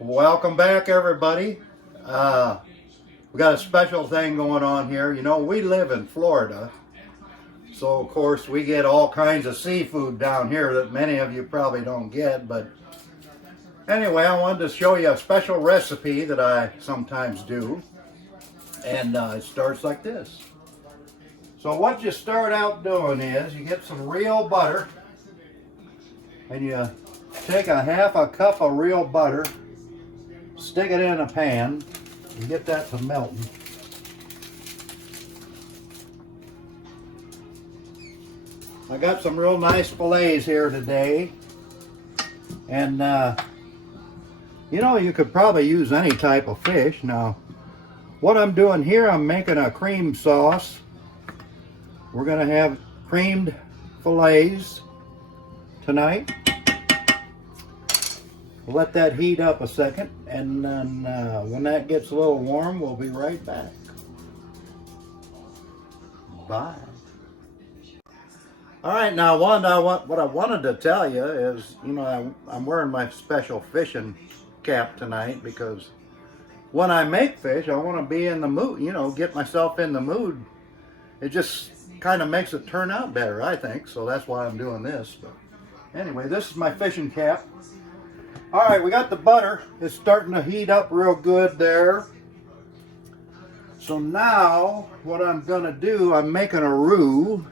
Welcome back, everybody. We got a special thing going on here. You know, we live in Florida, so of course we get all kinds of seafood down here that many of you probably don't get. But anyway, I wanted to show you a special recipe that I sometimes do, and it starts like this. So what you start out doing is you get some real butter, and you take a half a cup of real butter, stick it in a pan, and get that to melting. I got some real nice fillets here today, and you know, you could probably use any type of fish. Now, what I'm doing here, I'm making a cream sauce. We're going to have creamed fillets tonight. We'll let that heat up a second, and then when that gets a little warm, we'll be right back. Bye. All right, now what I wanted to tell you is, you know, I'm wearing my special fishing cap tonight because when I make fish, I want to be in the mood, you know, get myself in the mood. It just kind of makes it turn out better, I think, so that's why I'm doing this. But anyway, this is my fishing cap. All right, we got the butter. It's starting to heat up real good there. So now what I'm gonna do, I'm making a roux,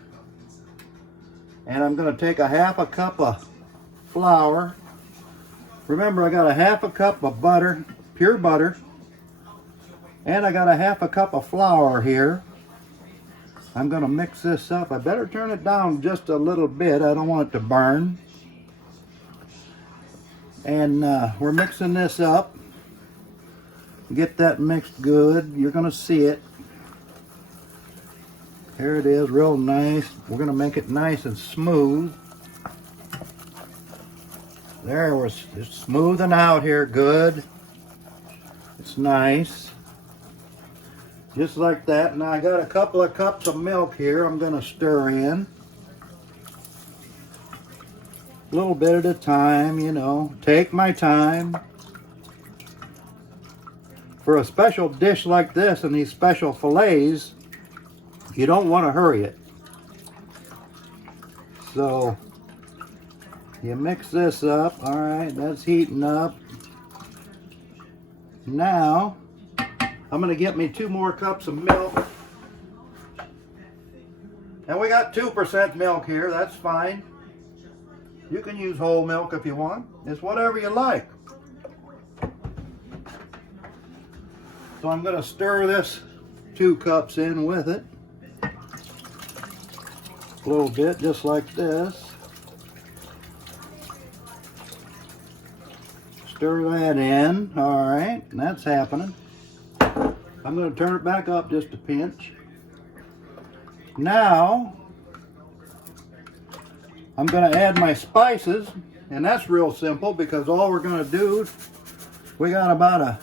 and I'm gonna take a half a cup of flour. Remember, I got a half a cup of butter, pure butter, and I got a half a cup of flour here. I'm gonna mix this up. I better turn it down just a little bit. I don't want it to burn. And we're mixing this up. Get that mixed good. You're gonna see it. There it is, real nice. We're gonna make it nice and smooth. There, it's smoothing out here good. It's nice. Just like that. Now I got a couple of cups of milk here I'm gonna stir in. A little bit at a time, you know, take my time. For a special dish like this and these special fillets, you don't want to hurry it. So you mix this up. All right, that's heating up. Now I'm going to get me 2 more cups of milk. And we got 2% milk here, that's fine. You can use whole milk if you want. It's whatever you like. So I'm going to stir this 2 cups in with it. A little bit, just like this. Stir that in. All right, and that's happening. I'm going to turn it back up just a pinch. Now, I'm going to add my spices, and that's real simple because all we're going to do, we got about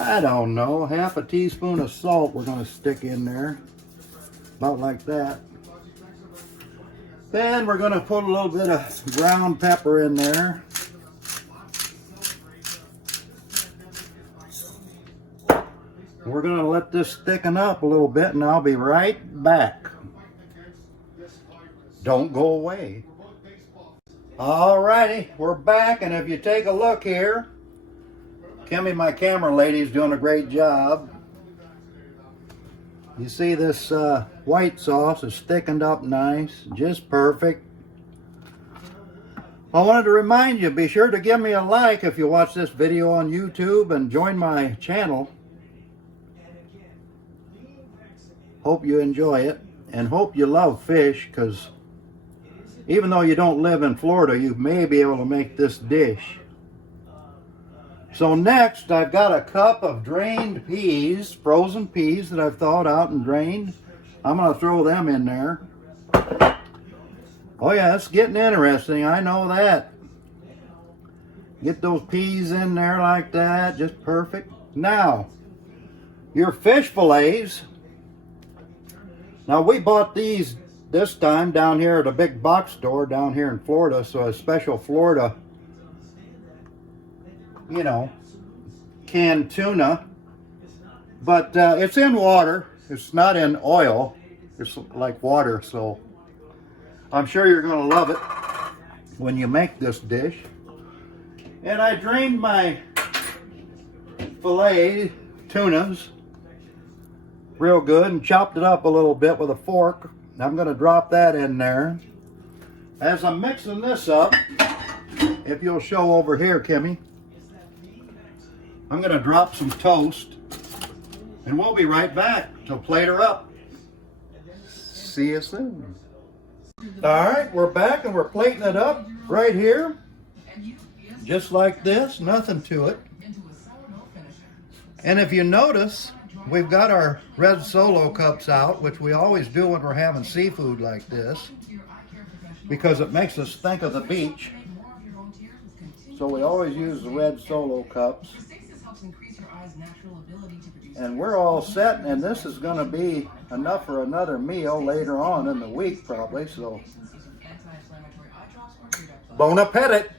I don't know, half a teaspoon of salt we're going to stick in there, about like that. Then we're going to put a little bit of ground pepper in there. We're going to let this thicken up a little bit, and I'll be right back. Don't go away. Alrighty, we're back, and if you take a look here, Kimmy, my camera lady, is doing a great job. You see this white sauce is thickened up nice, just perfect. I wanted to remind you, be sure to give me a like if you watch this video on YouTube and join my channel. Hope you enjoy it, and hope you love fish, because even though you don't live in Florida, you may be able to make this dish. So next, I've got a cup of drained peas, frozen peas that I've thawed out and drained. I'm going to throw them in there. Oh yeah, it's getting interesting, I know that. Get those peas in there like that, just perfect. Now, your fish fillets. Now we bought these this time down here at a big box store down here in Florida, so a special Florida you know, canned tuna, but it's in water. It's not in oil. It's like water, so I'm sure you're going to love it when you make this dish. And I drained my fillet tunas real good and chopped it up a little bit with a fork. I'm going to drop that in there. As I'm mixing this up, if you'll show over here, Kimmy, I'm going to drop some toast, and we'll be right back to plate her up. See you soon. All right, we're back and we're plating it up right here. Just like this, nothing to it. And if you notice, we've got our red Solo cups out, which we always do when we're having seafood like this, because it makes us think of the beach. So we always use the red Solo cups. And we're all set, and this is going to be enough for another meal later on in the week probably. So bon appetit.